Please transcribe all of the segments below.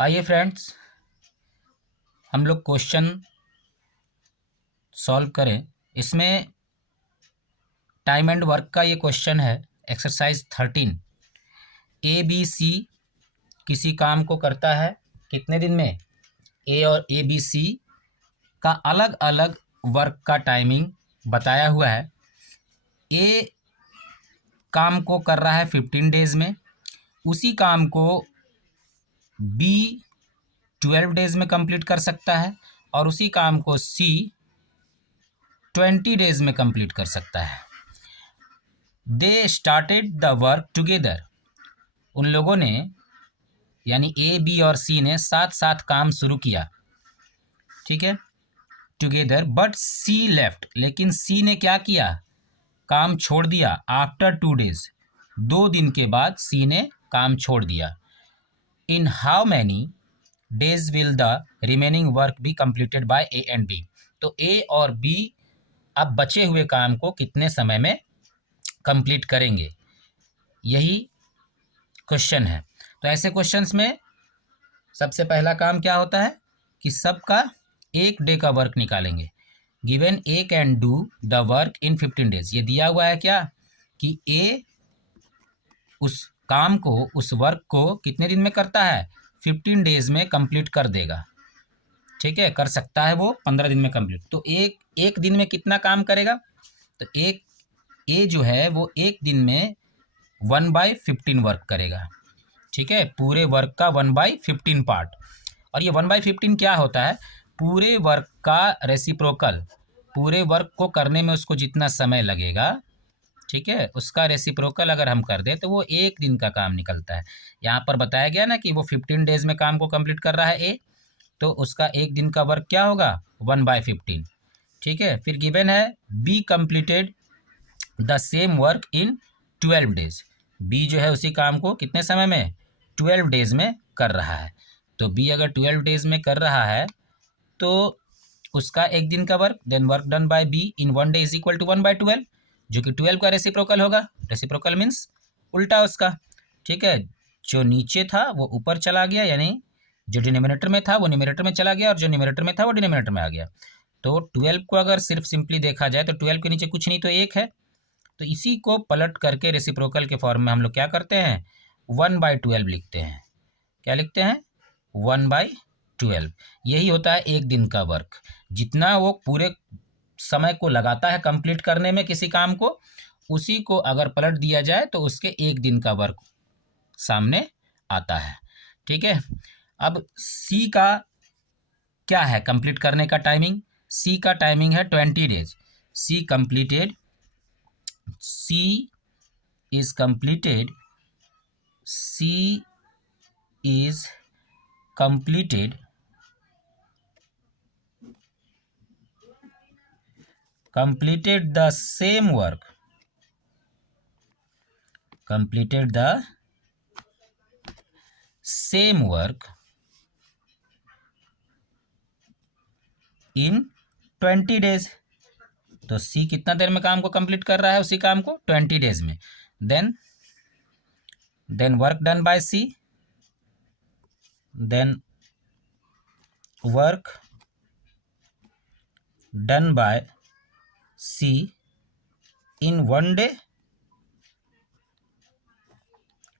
आइए फ्रेंड्स, हम लोग क्वेश्चन सॉल्व करें। इसमें टाइम एंड वर्क का ये क्वेश्चन है। एक्सरसाइज 13। ए बी सी किसी काम को करता है कितने दिन में। ए और ए बी सी का अलग अलग वर्क का टाइमिंग बताया हुआ है। ए काम को कर रहा है 15 डेज में, उसी काम को बी 12 डेज में कंप्लीट कर सकता है और उसी काम को सी 20 डेज में कंप्लीट कर सकता है। They started the work together. उन लोगों ने यानी ए बी और सी ने साथ साथ काम शुरू किया, ठीक है, टुगेदर। बट सी लेफ्ट, लेकिन सी ने क्या किया, काम छोड़ दिया। आफ्टर 2 डेज, 2 दिन के बाद सी ने काम छोड़ दिया। In how many days will the remaining work be completed by A and B. तो ए और बी अब बचे हुए काम को कितने समय में कंप्लीट करेंगे, यही क्वेश्चन है। तो ऐसे क्वेश्चंस में सबसे पहला काम क्या होता है कि सबका एक डे का वर्क निकालेंगे। Given A can do the work in 15 days. ये दिया हुआ है क्या कि ए उस काम को, उस वर्क को कितने दिन में करता है, 15 डेज में कंप्लीट कर देगा, ठीक है, कर सकता है वो 15 दिन में कंप्लीट। तो एक दिन में कितना काम करेगा, तो एक ए जो है वो एक दिन में 1/15 वर्क करेगा, ठीक है, पूरे वर्क का 1/15 पार्ट। और ये 1/15 क्या होता है, पूरे वर्क का रेसिप्रोकल। पूरे वर्क को करने में उसको जितना समय लगेगा, ठीक है, उसका रेसिप्रोकल अगर हम कर दें तो वो एक दिन का काम निकलता है। यहाँ पर बताया गया ना कि वो 15 डेज में काम को कंप्लीट कर रहा है ए, तो उसका एक दिन का वर्क क्या होगा, 1/15, ठीक है। फिर गिवन है B completed the same work in 12 days. B जो है उसी काम को कितने समय में, 12 डेज में कर रहा है। तो बी अगर 12 डेज में कर रहा है तो उसका एक दिन का work, then work done by B in 1 day is equal to 1/12, जो कि 12 का रेसिप्रोकल होगा। रेसिप्रोकल मीन्स उल्टा उसका, ठीक है। जो नीचे था वो ऊपर चला गया, यानी जो डिनोमिनेटर में था वो न्यूमरेटर में चला गया और जो न्यूमरेटर में था वो डिनोमिनेटर में आ गया। तो 12 को अगर सिर्फ सिंपली देखा जाए तो 12 के नीचे कुछ नहीं तो एक है। तो इसी को पलट करके रेसिप्रोकल के फॉर्म में हम लोग क्या करते हैं, 1/12 लिखते हैं। क्या लिखते हैं, 1/12। यही होता है एक दिन का वर्क। जितना वो पूरे समय को लगाता है कंप्लीट करने में किसी काम को, उसी को अगर पलट दिया जाए तो उसके एक दिन का वर्क सामने आता है, ठीक है। अब सी का क्या है कंप्लीट करने का टाइमिंग, सी का टाइमिंग है 20 days. C completed, C is completed, C is completed the same work, completed the same work in 20 days। तो सी कितना देर में काम को कंप्लीट कर रहा है, उसी काम को 20 डेज में। Then work done by C, then work done by C in 1 day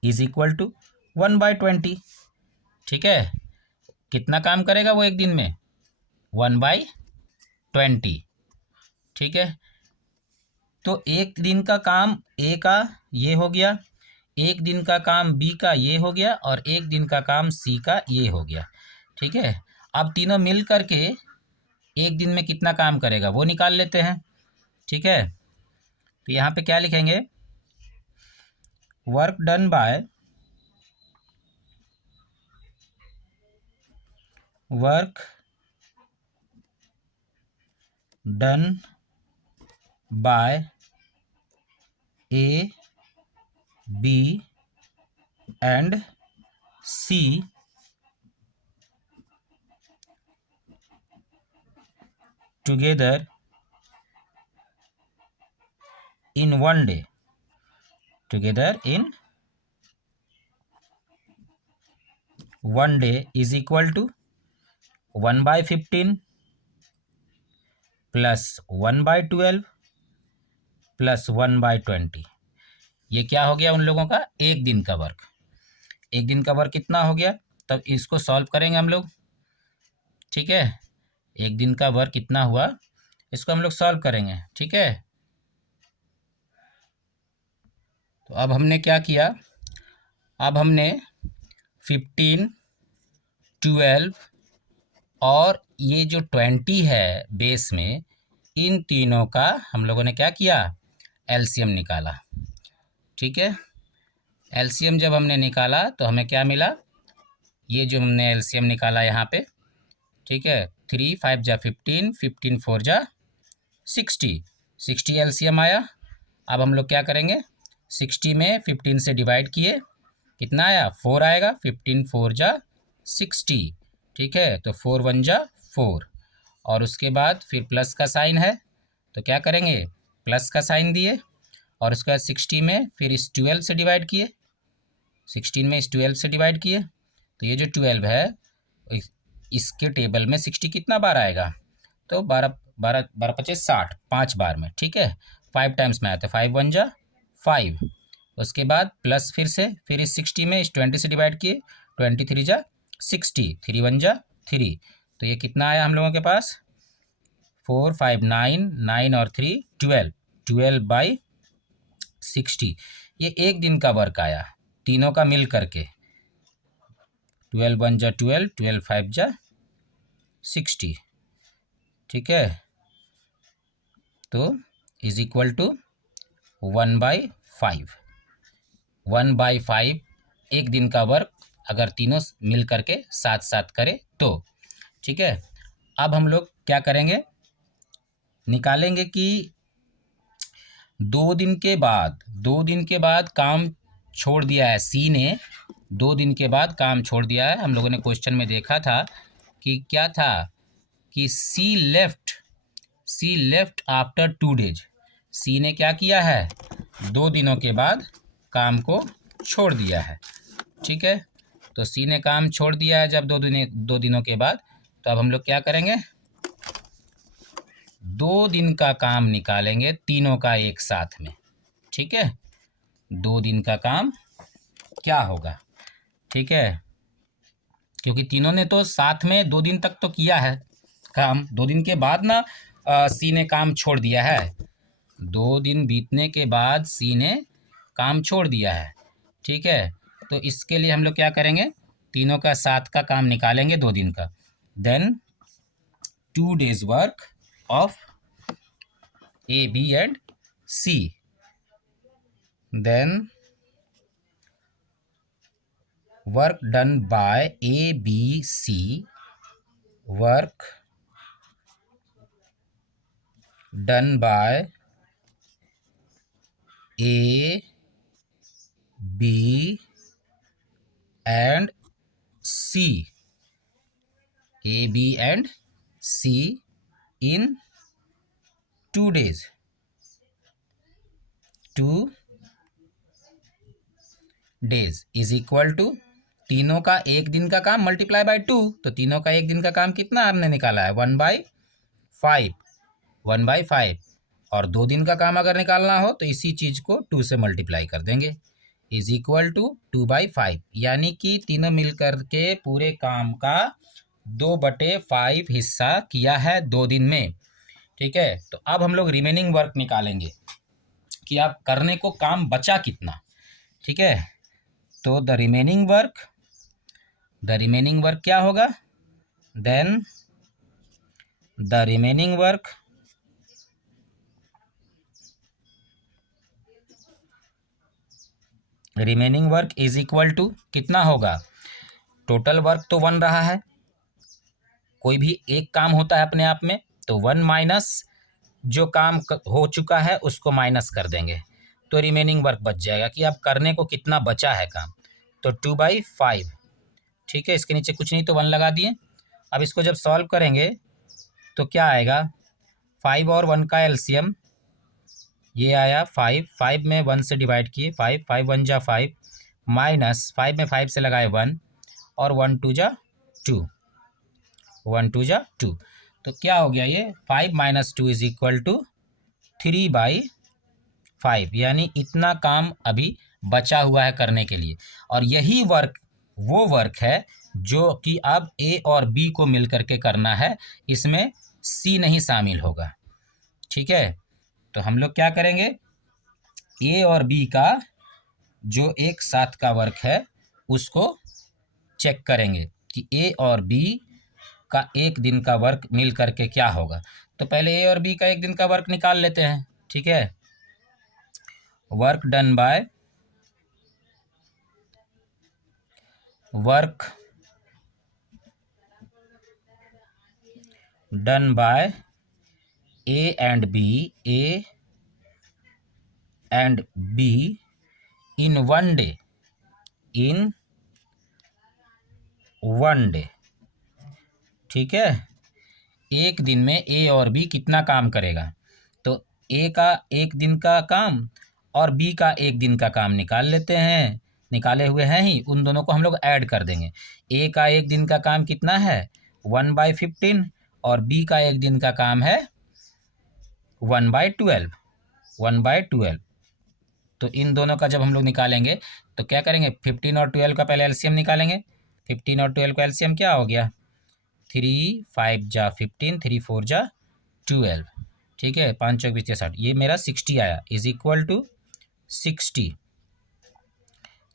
is equal to 1/20, ठीक है। कितना काम करेगा वो एक दिन में, 1/20, ठीक है। तो एक दिन का काम ए का ये हो गया, एक दिन का काम बी का ये हो गया और एक दिन का काम सी का ये हो गया, ठीक है। अब तीनों मिल करके एक दिन में कितना काम करेगा वो निकाल लेते हैं, ठीक है। तो यहाँ पे क्या लिखेंगे, work done by, work done by A B and C together in 1 day, together in 1 day is equal to 1/15 plus 1/12 plus 1/20। ये क्या हो गया उन लोगों का एक दिन का वर्क। एक दिन का वर्क कितना हो गया, तब इसको सॉल्व करेंगे हम लोग। ठीक है, एक दिन का वर्क कितना हुआ, इसको हम लोग सॉल्व करेंगे। ठीक है, तो अब हमने क्या किया, अब हमने 15, 12 और ये जो 20 है बेस में, इन तीनों का हम लोगों ने क्या किया, एलसीएम निकाला। ठीक है, एलसीएम जब हमने निकाला तो हमें क्या मिला, ये जो हमने एलसीएम निकाला यहाँ पे, ठीक है, 3 5 जा 15, 15 4 जा 60, 60 एलसीएम आया। अब हम लोग क्या करेंगे, 60 में 15 से डिवाइड किए, कितना आया 4 आएगा, 15 4 जा 60। ठीक है, तो 4 1 जा 4, और उसके बाद फिर प्लस का साइन है तो क्या करेंगे, प्लस का साइन दिए, और उसके बाद 60 में फिर इस 12 से डिवाइड किए, 16 में इस 12 से डिवाइड किए, तो ये जो 12 है इसके टेबल में 60 कितना बार आएगा, तो 12 12 12 25 60, 5 बार में। ठीक है, 5 टाइम्स में आता है, 5 1 जा 5, उसके बाद प्लस फिर इस 60 में इस 20 से डिवाइड किए, 23 जा 60, 3 1 जा 3, तो ये कितना आया हम लोगों के पास 4 5 9 9 और 3 12, 12/60। ये एक दिन का वर्क आया तीनों का मिल करके, 12 1 जा 12, 12 5 जा 60। ठीक है, तो इज इक्वल टू 1/5, 1/5 एक दिन का वर्क अगर तीनों मिल करके साथ साथ करे तो। ठीक है, अब हम लोग क्या करेंगे, निकालेंगे कि 2 दिन के बाद काम छोड़ दिया है सी ने, 2 दिन के बाद काम छोड़ दिया है। हम लोगों ने क्वेश्चन में देखा था कि क्या था कि सी लेफ्ट आफ्टर 2 डेज, सी ने क्या किया है 2 दिनों के बाद काम को छोड़ दिया है। ठीक है, तो सी ने काम छोड़ दिया है जब 2 दिनों के बाद, तो अब हम लोग क्या करेंगे, 2 दिन का काम निकालेंगे तीनों का एक साथ में। ठीक है, 2 दिन का काम क्या होगा, ठीक है, क्योंकि तीनों ने तो साथ में 2 दिन तक तो किया है काम, 2 दिन के बाद ना सी ने काम छोड़ दिया है, 2 दिन बीतने के बाद सी ने काम छोड़ दिया है। ठीक है, तो इसके लिए हम लोग क्या करेंगे, तीनों का साथ का काम निकालेंगे 2 दिन का, then 2 days work of A B and C, then work done by A B C, work done by A B and C, A B and C in 2 days, 2 days is equal to तीनों का एक दिन का काम multiply by 2, तो तीनों का एक दिन का काम कितना हमने निकाला है 1/5, 1/5, और 2 दिन का काम अगर निकालना हो तो इसी चीज़ को 2 से मल्टीप्लाई कर देंगे, इज इक्वल टू 2/5, यानी कि तीनों मिलकर के पूरे काम का 2/5 हिस्सा किया है 2 दिन में। ठीक है, तो अब हम लोग रिमेनिंग वर्क निकालेंगे कि आप करने को काम बचा कितना। ठीक है, तो द रिमेनिंग वर्क क्या होगा, then the remaining work is equal to कितना होगा, टोटल वर्क तो 1 रहा है, कोई भी एक काम होता है अपने आप में, तो 1 माइनस जो काम हो चुका है उसको माइनस कर देंगे, तो रिमेनिंग वर्क बच जाएगा कि आप करने को कितना बचा है काम, तो 2/5। ठीक है, इसके नीचे कुछ नहीं तो 1 लगा दिए। अब इसको जब सॉल्व करेंगे तो क्या आएगा, 5 और 1 का एलसीएम ये आया 5, 5 में 1 से डिवाइड किए, 5 5 1 जा 5, माइनस 5 में 5 से लगाए 1, और 1 2 जा 2, 1 2 जा 2। तो क्या हो गया ये 5 - 2 = 3/5, यानी इतना काम अभी बचा हुआ है करने के लिए। और यही वर्क वो वर्क है जो कि अब ए और बी को मिल करके करना है, इसमें सी नहीं शामिल होगा। ठीक है, तो हम लोग क्या करेंगे, ए और बी का जो एक साथ का वर्क है उसको चेक करेंगे कि ए और बी का एक दिन का वर्क मिल करके क्या होगा। तो पहले ए और बी का एक दिन का वर्क निकाल लेते हैं। ठीक है, work done by A and B in 1 day, ठीक है, एक दिन में ए और बी कितना काम करेगा। तो ए का एक दिन का काम और बी का एक दिन का काम निकाल लेते हैं, निकाले हुए हैं ही, उन दोनों को हम लोग ऐड कर देंगे। ए का एक दिन का काम कितना है 1/15 और बी का एक दिन का काम है 1/12। तो इन दोनों का जब हम लोग निकालेंगे तो क्या करेंगे, 15 और 12 का पहले एलसीएम निकालेंगे। 15 और 12 का एलसीएम क्या हो गया, 3 5 जा 15, 3 4 जा 12। ठीक है, 5 चौक 20 60, ये मेरा 60 आया,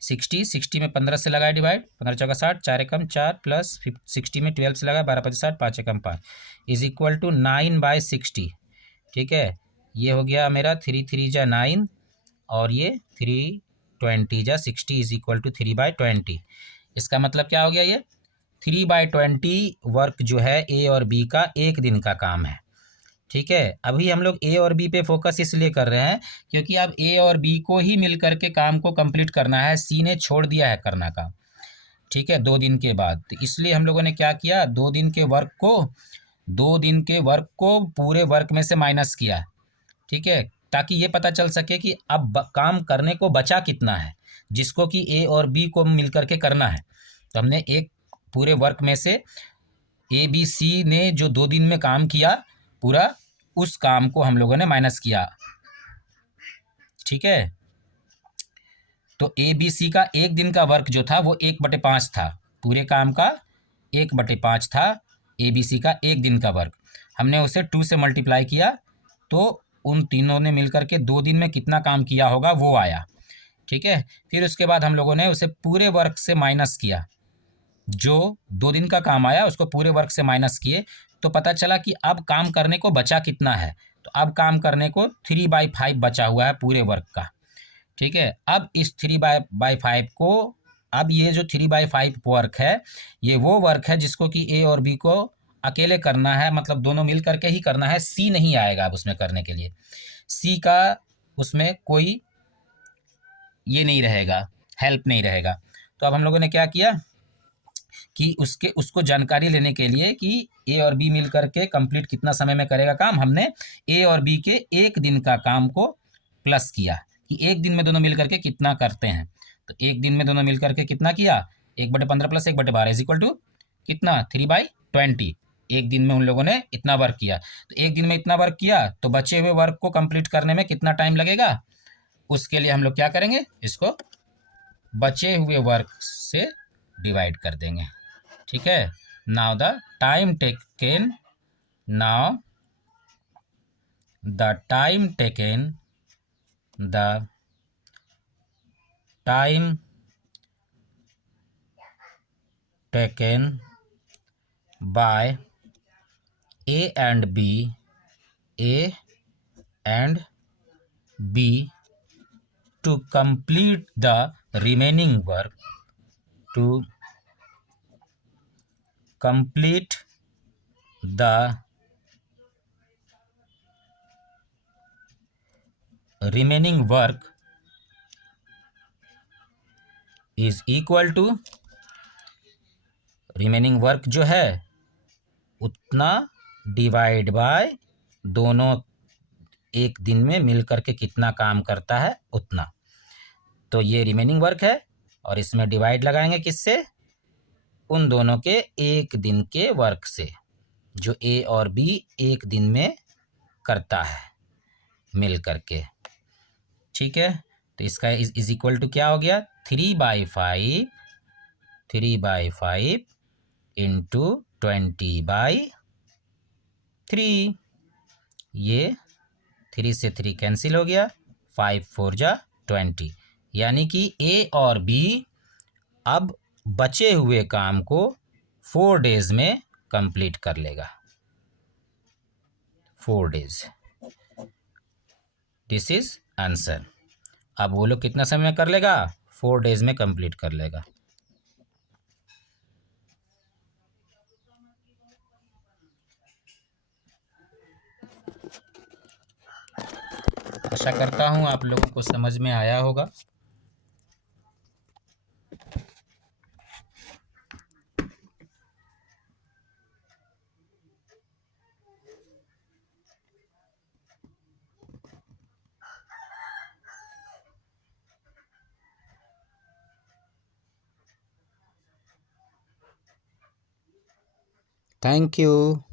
= 60 में 15 से लगाए डिवाइड, 15 चौका 60, 4 एकम 4 प्लस 60 में 12 से लगाए 12 5 60, 5 एकम 5 = 9/60। ठीक है, ये हो गया मेरा 3 3 जा 9 और ये 3 20 जा 60 = 3/20। इसका मतलब क्या हो गया, ये 3/20 वर्क जो है ए और बी का एक दिन का काम है। ठीक है, अभी हम लोग ए और बी पे फोकस इसलिए कर रहे हैं क्योंकि अब ए और बी को ही मिल करके काम को कंप्लीट करना है, सी ने छोड़ दिया है करना काम। ठीक है, 2 दिन के बाद, तो इसलिए हम लोगों ने क्या किया, 2 दिन के वर्क को पूरे वर्क में से माइनस किया। ठीक है, ताकि ये पता चल सके कि अब काम करने को बचा कितना है, जिसको कि ए और बी को मिल करके करना है। तो हमने एक पूरे वर्क में से ए बी सी ने जो 2 दिन में काम किया पूरा, उस काम को हम लोगों ने माइनस किया। ठीक है, तो ए बी सी का एक दिन का वर्क जो था वो 1/5 था, पूरे काम का 1/5 था ए बी सी का एक दिन का वर्क। हमने उसे 2 से मल्टीप्लाई किया तो उन तीनों ने मिलकर के 2 दिन में कितना काम किया होगा वो आया। ठीक है, फिर उसके बाद हम लोगों ने उसे पूरे वर्क से माइनस किया, जो 2 दिन का काम आया उसको पूरे वर्क से माइनस किए तो पता चला कि अब काम करने को बचा कितना है। तो अब काम करने को 3/5 बचा हुआ है पूरे वर्क का। ठीक है, अब इस 3/5 को, अब ये जो 3/5 वर्क है ये वो वर्क है जिसको कि ए और बी को अकेले करना है, मतलब दोनों मिल करके ही करना है, सी नहीं आएगा अब उसमें करने के लिए। सी का उसमें कोई ये नहीं रहेगा, हेल्प नहीं रहेगा। तो अब हम लोगों ने क्या किया कि उसको जानकारी लेने के लिए कि ए और बी मिल करके कंप्लीट कितना समय में करेगा काम, हमने ए और बी के एक दिन का काम को प्लस किया कि एक दिन में दोनों मिल करके कितना करते हैं। तो एक दिन में दोनों मिल करके कितना किया, 1/15 + 1/12 = कितना 3/20। एक दिन में उन लोगों ने इतना वर्क किया, तो एक दिन में इतना वर्क किया तो बचे हुए वर्क को कंप्लीट करने में कितना टाइम लगेगा, उसके लिए हम लोग क्या करेंगे, इसको बचे हुए वर्क से डिवाइड कर देंगे। ठीक है, now the time taken by A and B to complete the remaining work, is equal to, remaining work जो है उतना डिवाइड बाय दोनों एक दिन में मिल करके कितना काम करता है उतना। तो ये रिमेनिंग वर्क है और इसमें डिवाइड लगाएंगे किससे, उन दोनों के एक दिन के वर्क से, जो ए और बी एक दिन में करता है मिल करके। ठीक है, तो इसका इज इक्वल टू क्या हो गया, 3/5 इंटू 20/3। ये 3 से 3 कैंसिल हो गया, 5 4 जा 20, यानी कि ए और बी अब बचे हुए काम को 4 डेज में कंप्लीट कर लेगा। 4 डेज, दिस इज आंसर। अब वो लोग कितना समय में कर लेगा, 4 डेज में कंप्लीट कर लेगा। आशा करता हूँ आप लोगों को समझ में आया होगा। Thank you.